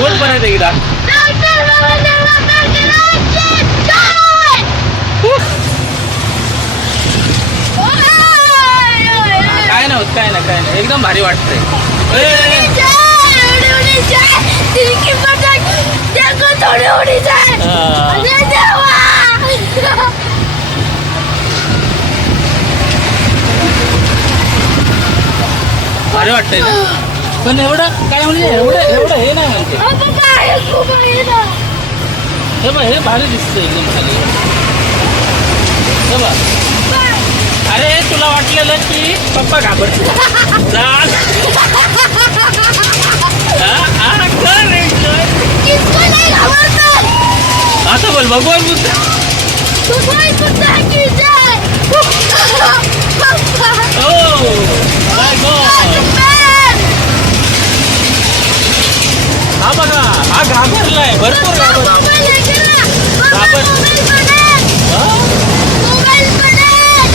बोल परत एकदा. काय नव्हतं, काय नाही एकदम भारी वाटतंय. भारी वाटतंय ना, पण एवढं काय म्हणजे एवढं हे नाही म्हणते. हे बघ, हे भारी दिसतंय एकदम खाली. हे बघ, अरे तुला वाटलेलं की पप्पा घाबरते. आता बोल भगवान बुद्ध. हा बघा, हा घाबरलाय, भरपूर घाबरलाय.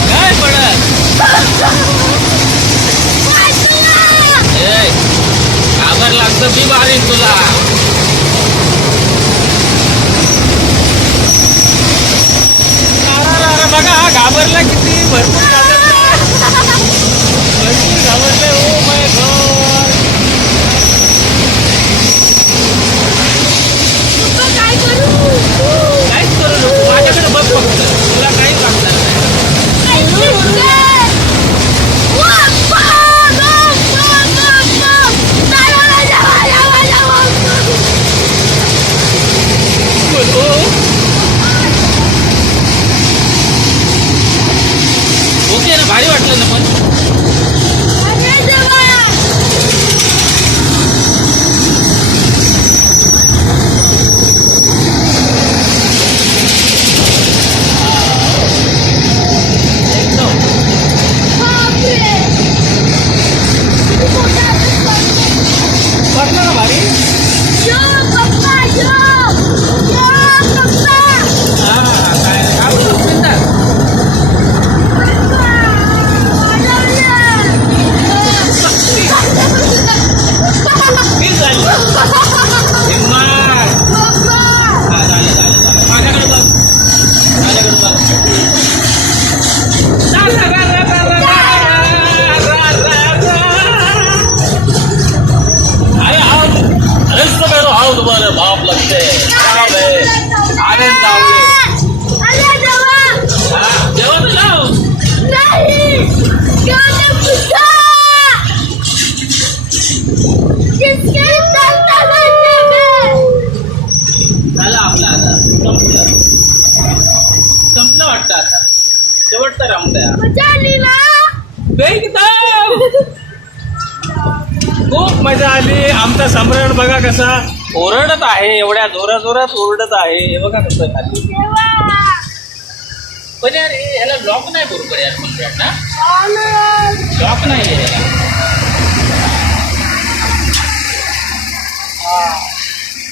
काय पडत घाबर लागतं बी बारीक तुला. बघा हा घाबरला किती, भरपूर घाबरलाय. Oh my God. काहीच करू नको, माझ्याकडे बघ फक्त, तुला काहीच लागणार नाही. ओके ना, भारी वाटलं ना पण. बाप लगते आनंद जेवण लाव. झालं आपलं आता, संपलं वाटतं आता, शेवटचा राऊंड आहे. खूप मजा आली. आमचा सम्राट बघा कसा ओरडत आहे, एवढ्या जोरात ओरडत आहे. हे बघा कसं खाली. पण यार ह्याला लॉक नाही बरोबर यार सम्राट ना, लॉक नाही आहे याला.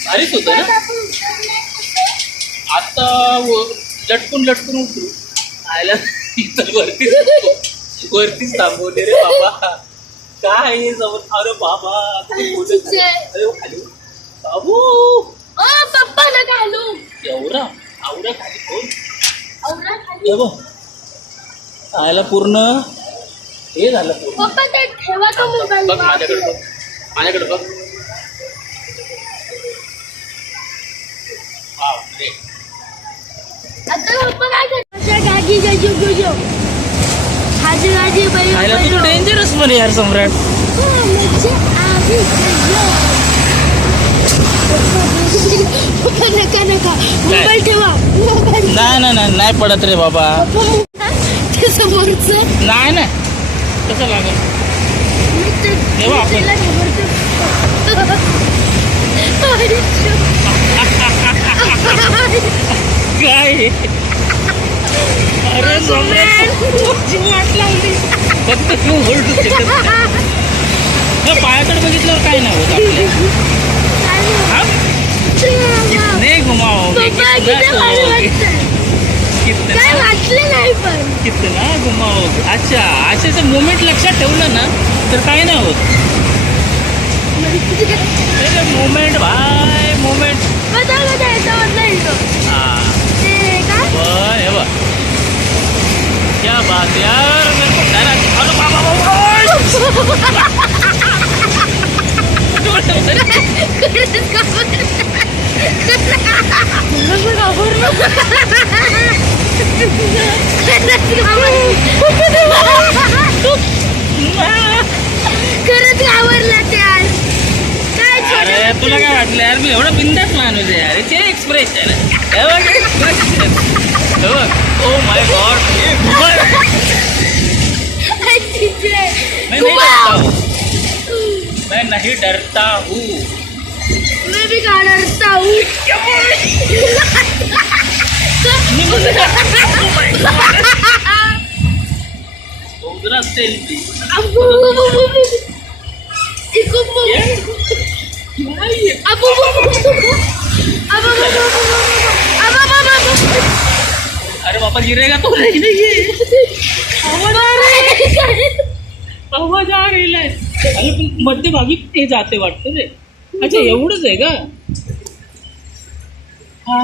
भारीच होतं ना. आता लटकून उतरू आयला वरतीच थांबवले रे बाबा. काय हे समोर. अरे बाबा, अरे खाली बाबू. पप्पा ना घालू एवढा आवडा खाली कोण आयला पूर्ण हे झालं. पप्पा ते ठेवा तो मोबाईल बघ माझ्याकडे बघ, माझ्याकडे बघ. आता पप्पा काय करतात? गाजी गाजी गुजो हाजी गाजी बरी. आयला तू डेंजरस म्हणे यार सम्राट. नका मोबाईल ठेवा. नाही पडत रे बाबा. समोरच नाही कसं लागेल तेव्हा आपण. काय अरे वाट लावली फक्त तू ओरडू शकत नाही. पायाकडे बघितल्यावर काय नाही होत आपल्या. नाही घुमाव काय वाटलं नाही पण कितना घुमाओगे. अच्छा असे मोमेंट लक्षात ठेवलं ना तर काही नाही होत. मोमेंट भाय मोमेंट. बघा याच्यावर नाही हा ते काय हे बघ क्या बात यार. अरे बाबा खरंच घाबरला ते आज. काय अरे छोटं तुला काय वाटलं यार मी एवढा बिंदास माणूस आहे यार. याचे एक्सप्रेशन हे बघ एक्सप्रेशन हे बघ. ओ माय गॉड मैं नहीं डरता हूँ. मैं भी गा डरता हूँ. उधर सेल्फी अरे बाबा गिरेगा तो नहीं आवाज आ रही आहे. अरे पण मध्यभागी ते जाते वाटतं रे. अच्छा एवढंच आहे का. हा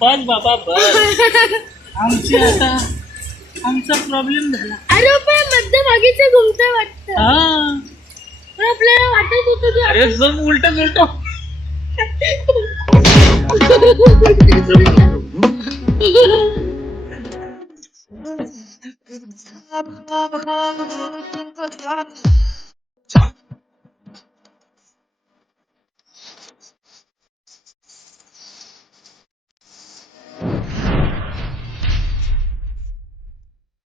बस बाबा बस. आमचा प्रॉब्लेम झाला. अरे पण मध्यभागीचे घुमते वाटतं. हा पण आपल्याला वाटत होतं की अरे सब उलट उलट.